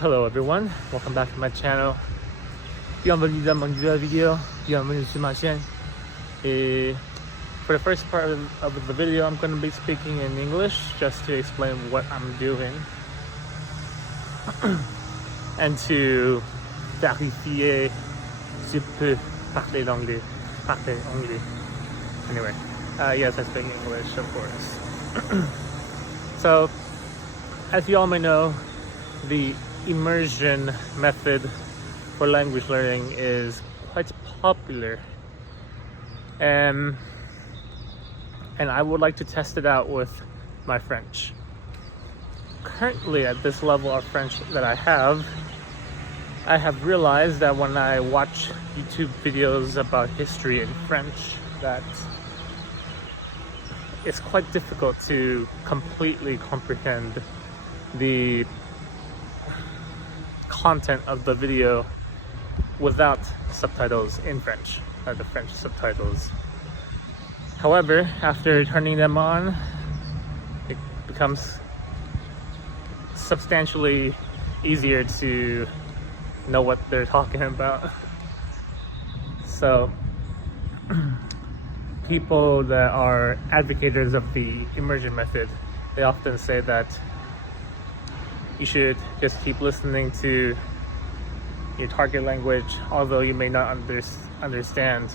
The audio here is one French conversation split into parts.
Hello everyone, welcome back to my channel. Bienvenue dans mon nouvelle vidéo. Bienvenue sur ma chaîne. Et for the first part of the video, I'm going to be speaking in English just to explain what I'm doing and to vérifier si je peux parler l'anglais. Parler anglais. Anyway, yes, I speak English, of course. So, as you all may know, the immersion method for language learning is quite popular, and I would like to test it out with my French. Currently, at this level of French that I have realized that when I watch YouTube videos about history in French, that it's quite difficult to completely comprehend the content of the video without subtitles in French, the French subtitles. However, after turning them on, it becomes substantially easier to know what they're talking about. So, people that are advocates of the immersion method, they often say that you should just keep listening to your target language, although you may not understand.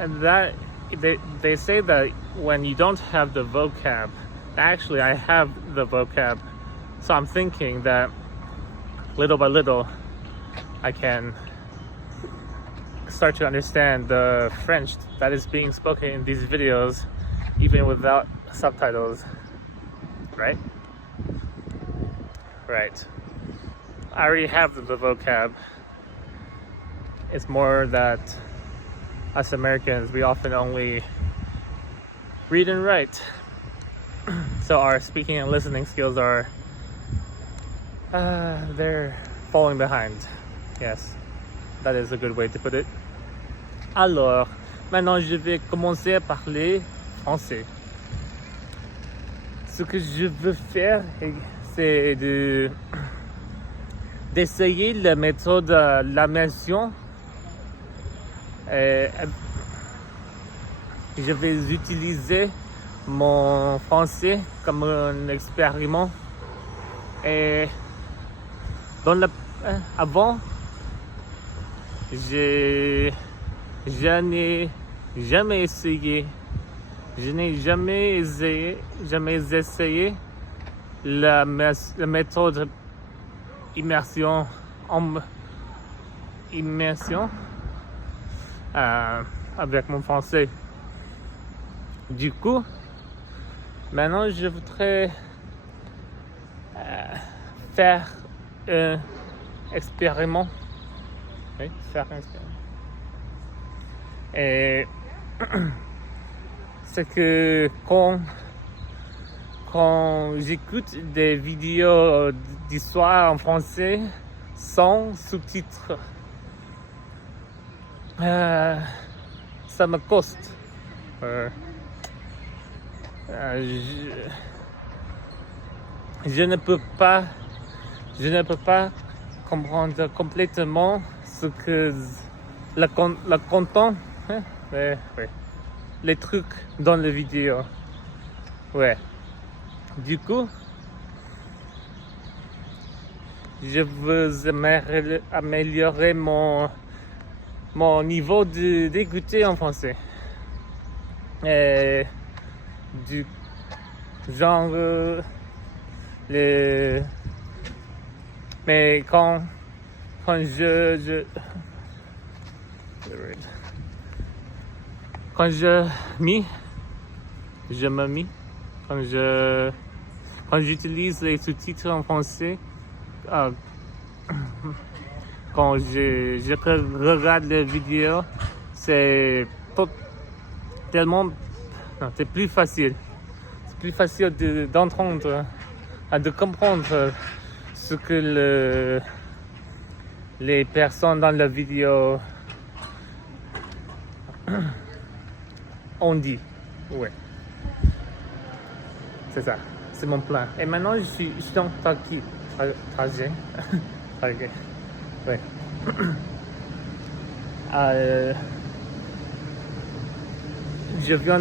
And that they say that when you don't have the vocab, actually I have the vocab, so I'm thinking that little by little I can start to understand the French that is being spoken in these videos even without subtitles, right? Right. I already have the vocab. It's more that us Americans, we often only read and write. So our speaking and listening skills are, they're falling behind. Yes, that is a good way to put it. Alors, maintenant je vais commencer à parler français. Ce que je veux faire, c'est d'essayer la méthode l'immersion. Je vais utiliser mon français comme un expériment. Et avant, je n'ai jamais essayé. Je n'ai jamais essayé la méthode immersion avec mon français. Du coup, maintenant je voudrais faire un expériment. Oui, faire un expériment. Et c'est que quand j'écoute des vidéos d'histoire en français sans sous-titres, ça me coste. Je ne peux pas comprendre complètement ce que le content, les trucs dans la vidéo. Ouais. Du coup, je veux améliorer mon niveau d'écouter en français. Et du genre, mais quand j'utilise les sous-titres en français, quand je regarde les vidéos, c'est plus facile. C'est plus facile d'entendre, de comprendre ce que les personnes dans la vidéo ont dit. Ouais. C'est ça. C'est mon plan. Et maintenant, je suis tranquille. Target. Target. Ouais. Euh, je viens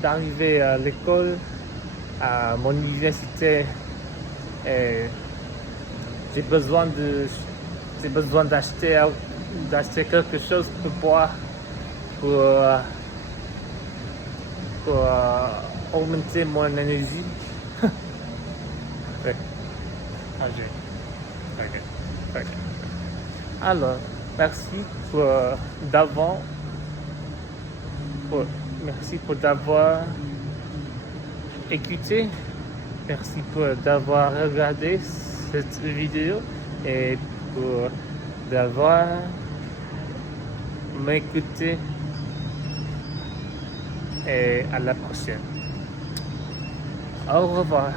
d'arriver à l'école, à mon université, et j'ai besoin d'acheter quelque chose pour boire, pour augmenter mon énergie. Ouais. Ok. Alors, merci merci pour d'avoir écouté. Merci pour d'avoir regardé cette vidéo et pour d'avoir m'écouté. Et à la prochaine. Au revoir.